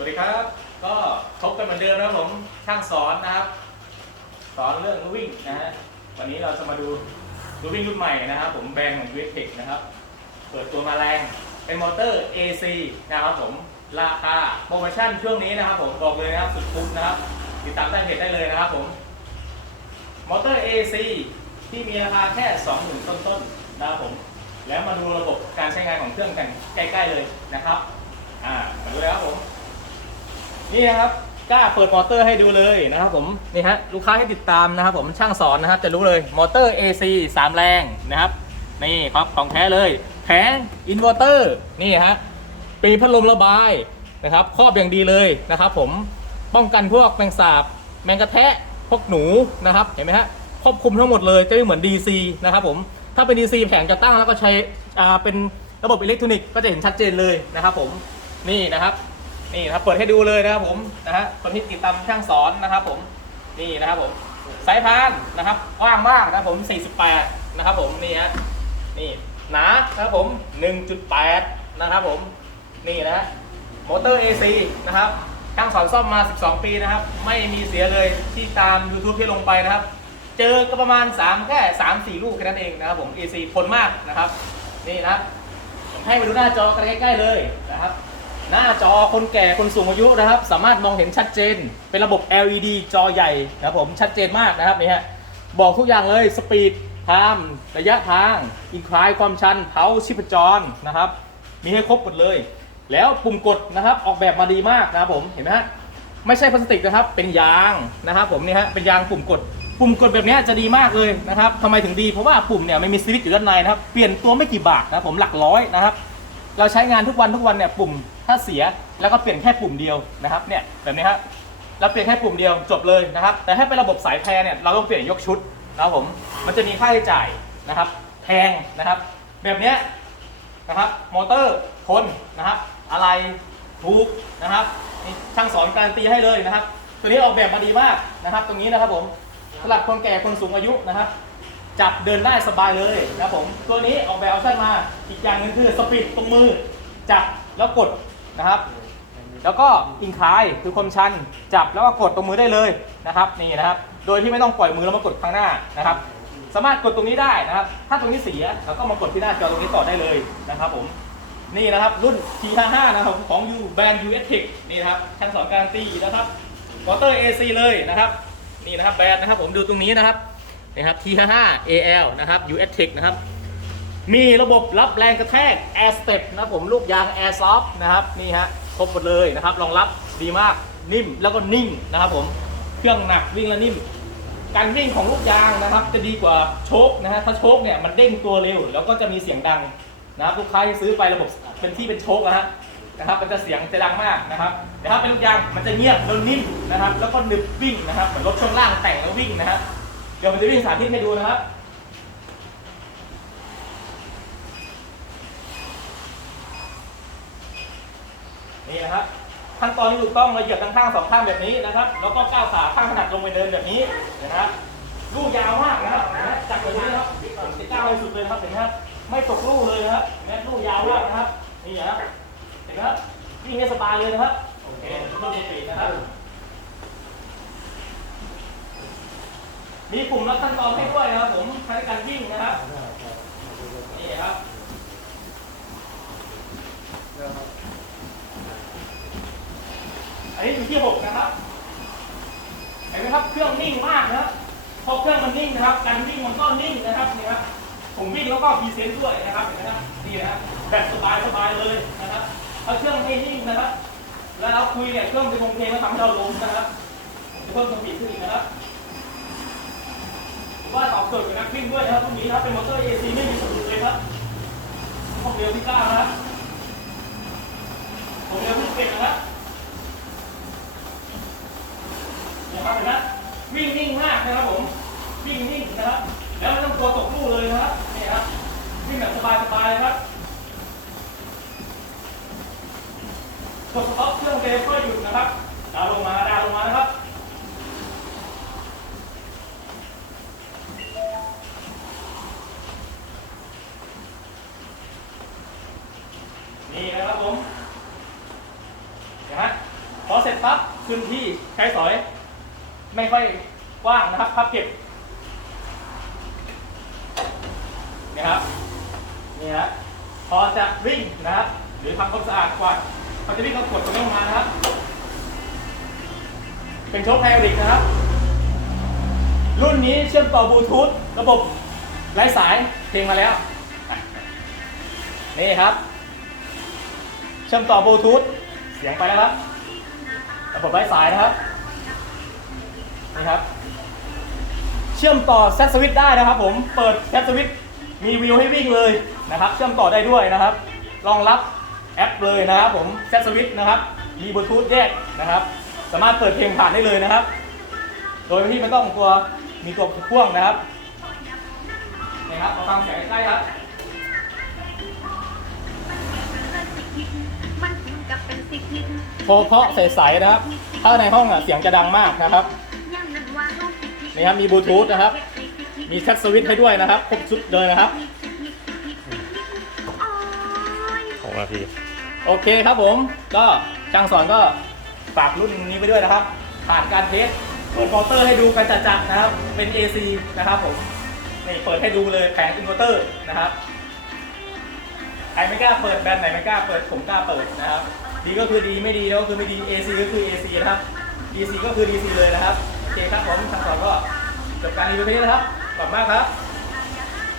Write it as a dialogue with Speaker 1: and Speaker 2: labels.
Speaker 1: สวัสดีครับ ก็พบกันเหมือนเดิมนะครับผมช่างสอนนะครับ สอนเรื่องลูวิ่งนะฮะวันนี้เราจะมาดูลูวิ่งรุ่นใหม่นะครับผมแบรนด์ของ u s t e c h นะครับ เปิดตัวมาแรงเป็นมอเตอร์ AC นะครับผมราคาโปรโมชั่นช่วงนี้นะครับผมบอกเลยนะครับสุดคุ้มนะครับ ติดตามใต้เพจได้เลยนะครับผมมอเตอร์ AC ที่มีราคาแค่20,000ต้นๆนะครับผมแล้วมาดูระบบการใช้งานของเครื่องกันใกล้ ๆเลยนะครับอ่ามาดูเลยครับผม นี่นะครับกล้าเปิดมอเตอร์ให้ดูเลยนะครับผมนี่ฮะลูกค้าให้ติดตามนะครับผมช่างสอนนะครับจะรู้เลยมอเตอร์ AC 3 แรงนะครับนี่ครับของแท้เลยแผงอินเวอร์เตอร์นี่ฮะปีพัดลมระบายนะครับครอบอย่างดีเลยนะครับผมป้องกันพวกแมงสาบ แมงกระแทะพวกหนูนะครับเห็นไหมฮะครอบคลุมทั้งหมดเลยจะไม่เหมือน DC นะครับผมถ้าเป็น DC แผงจะตั้งแล้วก็ใช้อ่าเป็นระบบอิเล็กทรอนิกส์ก็จะเห็นชัดเจนเลยนะครับผมนี่นะครับ นี่นะครับเปิดให้ดูเลยนะครับผมนะฮะคนที่ติดตามช่างสอนนะครับผมนี่นะครับผมสายพานนะครับกว้างมากนะครับผม 48 นะครับผมนี่ฮะนี่หนานะครับผม 1.8 นะครับผมนี่นะฮะมอเตอร์ AC นะครับช่างสอนซ่อมมา 12 ปีนะครับ ไม่มีเสียเลยที่ตาม YouTube ที่ลงไปนะครับ เจอก็ประมาณ 3 แค่ 3 4 ลูกแค่นั้นเองนะครับผม AC ทนมากนะครับ นี่นะครับผมให้ไปดูหน้าจอกันใกล้ๆเลยนะครับ หน้าจอคนแก่คนสูงอายุนะครับ สามารถมองเห็นชัดเจน เป็นระบบ LED จอใหญ่นะครับผมชัดเจนมากนะครับนี่ฮะบอกทุกอย่างเลยสปีดไทม์ระยะทางอินคลายความชันเผาชิพจรนะครับ มีให้ครบหมดเลย แล้วปุ่มกดนะครับออกแบบมาดีมากนะครับผมเห็นไหมฮะไม่ใช่พลาสติกนะครับเป็นยางนะครับผมนี่ฮะเป็นยางปุ่มกด ปุ่มกดแบบนี้จะดีมากเลยนะครับทำไมถึงดีเพราะว่าปุ่มเนี่ยไม่มีสวิตช์อยู่ด้านในนะครับเปลี่ยนตัวไม่กี่บาทนะผมหลักร้อยนะครับเราใช้งานทุกวันทุกวันเนี่ยปุ่ม ถ้าเสียแล้วก็เปลี่ยนแค่ปุ่มเดียวนะครับเนี่ยแบบนี้ครับเราเปลี่ยนแค่ปุ่มเดียวจบเลยนะครับ แต่ถ้าเป็นระบบสายแพรเนี่ยเราต้องเปลี่ยนยกชุดนะครับผมมันจะมีค่าใช้จ่ายนะครับแพงนะครับ แบบเนี้ยนะครับมอเตอร์ทนนะครับอะไรถูกนะครับช่างสอนการันตีให้เลยนะครับ ตัวนี้ออกแบบมาดีมากนะครับ ตรงนี้นะครับผมสำหรับคนแก่คนสูงอายุนะครับ จับเดินได้สบายเลยนะครับผมตัวนี้ออกแบบออปชั่นมาอีกอย่างหนึงคือสปีดตรงมือจับแล้วกด นะครับ แล้วก็อิงคายคือความชันจับแล้วก็กดตรงมือได้เลยนะครับนี่นะครับ โดยที่ไม่ต้องปล่อยมือแล้วมากดข้างหน้านะครับ สามารถกดตรงนี้ได้นะครับ ถ้าตรงนี้เสียเราก็มากดที่หน้าจอตรงนี้ต่อได้เลยนะครับผมนี่นะครับรุ่น T55 นะครับของ U แบรนด์ US Tech นี่นะครับชั้นสอนการันตีนะครับวอเตอร์ AC เลยนะครับนี่นะครับแบรนด์นะครับผมดูตรงนี้นะครับนะครับ T55 AL นะครับ US Tech นะครับ มีระบบรับแรงกระแทก Air Step นะผมลูกยาง Air Soft นะครับนี่ฮะครบหมดเลยนะครับรองรับดีมากนิ่มแล้วก็นิ่งนะครับผมเครื่องหนักวิ่งแล้วนิ่ม การวิ่งของลูกยางนะครับ จะดีกว่าโชคนะฮะถ้าโชคเนี่ยมันเด้งตัวเร็ว แล้วก็จะมีเสียงดังนะครับลูกค้าที่ซื้อไประบบเป็นที่เป็นโชคนะฮะนะครับมันจะเสียงจะดังมากนะครับแต่ถ้าเป็นลูกยางมันจะเงียบแล้วนิ่มนะครับ แล้วก็หนึบวิ่งนะครับเหมือนรถช่วงล่างแต่งแล้ววิ่งนะฮะเดี๋ยวมันจะวิ่งสาธิตให้ดูนะครับ นี่นะครับขั้นตอนที่ถูกต้องเราเหยียบทั้งข้างสองข้างแบบนี้นะครับ แล้วก็ก้าวขาข้างขนาดลงไปเดินแบบนี้นะครับลูกยาวมากนะครับจับแบบนี้นะครับผมจะก้าวให้สุดเลยครับเห็นไหมครับไม่ตกลูกเลยนะครับเห็นไหมลูกยาวมากนะครับนี่นะเห็นไหมครับวิ่งให้สบายเลยนะครับโอเคต้องปีนะครับมีปุ่มรับขั้นตอนให้ด้วยนะครับผมใช้ในการวิ่งนะครับนี่ครับ อันนี้อยู่ที่6นะครับเห็นไหมครับเครื่องนิ่งมากนะครับพอเครื่องมันนิ่งนะครับ การวิ่งมันก็นิ่งนะครับนี่ครับผมวิ่งแล้วก็พรีเซนต์ด้วยนะครับเห็นไหมครับนี่นะครับแบบสบายสบายเลยนะครับถ้าเครื่องไม่นิ่งนะครับ แล้วเราคุยเนี่ยเครื่องจะคงเพลงแล้วทำให้เราลงนะครับเพิ่มสปีดขึ้นอีกนะครับว่าตอบโจทย์กับนักวิ่งด้วยนะครับพวกนี้นะครับเป็นมอเตอร์ AC ไม่มีสะดุดเลยครับความเร็วที่กล้านะครับผมเร็วที่เป็นนะครับ นะครับเห็นไหมวิ่งนิ่งมากนะครับผม วิ่งนิ่งนะครับ แล้วไม่ต้องกลัวตกลูกเลยนะครับ นี่ครับ วิ่งแบบสบายๆนะครับกดสต็อปเครื่องเบรกก็หยุดนะครับ ดาวลงมา ดาวลงมานะครับนี่นะครับผม เห็นไหมปั๊บขึ้นที่ใช้สอย ไม่ค่อยกว้างนะครับพับเก็บนี่ครับนี่ฮะพอจะวิ่งนะครับ หรือทำความสะอาดกวาดเขาจะวิ่งเขากดตรงนี้ลงมานะครับ เป็นโชคไฮดรอลิกนะครับ รุ่นนี้เชื่อมต่อบลูทูธระบบไร้สายเพลงมาแล้ว นี่ครับ เชื่อมต่อบลูทูธเสียงไปแล้วครับระบบไร้สายนะครับ นี่ครับ เชื่อมต่อแซดสวิตได้นะครับ ผมเปิดแซดสวิตมีวิวให้วิ่งเลยนะครับ เชื่อมต่อได้ด้วยนะครับรองรับแอปเลยนะครับ ผมแซดสวิตนะครับมีบลูทูธแยกนะครับ สามารถเปิดเพลงผ่านได้เลยนะครับ โดยที่ไม่ต้องตัวมีตัวพ่วงนะครับนี่ครับเราฟังเสียงใกล้ๆครับ
Speaker 2: มันถึงกับเป็นสิทิศ
Speaker 1: โทรเพราะใสๆนะครับ ถ้าในห้องอะเสียงจะดังมากนะครับ
Speaker 2: ย่ำนั้นว่าลูก
Speaker 1: นี่ครับมีบลูทูธนะครับ มีแซดสวิตให้ด้วยนะครับครบชุดเลยนะครับ
Speaker 2: โอ้ย
Speaker 3: หกนาที
Speaker 1: โอเคครับผม ก็ช่างสอนก็ฝากรุ่นนี้ไปด้วยนะครับผ่านการเทสเปิดมอเตอร์ให้ดูกันจัดๆนะครับ เป็น AC นะครับผมนี่เปิดให้ดูเลยแผงอินเวอร์เตอร์นะครับใครไม่กล้าเปิดแบรนด์ไหนไม่กล้าเปิดผมกล้าเปิดนะครับ ดีก็คือดีไม่ดีก็คือไม่ดี AC ก็คือ AC นะครับ DC ก็คือ DC เลยนะครับ โอเคครับผมช่างสอนก็จบการรีวิวแค่นี้นะครับขอบคุณมากครับ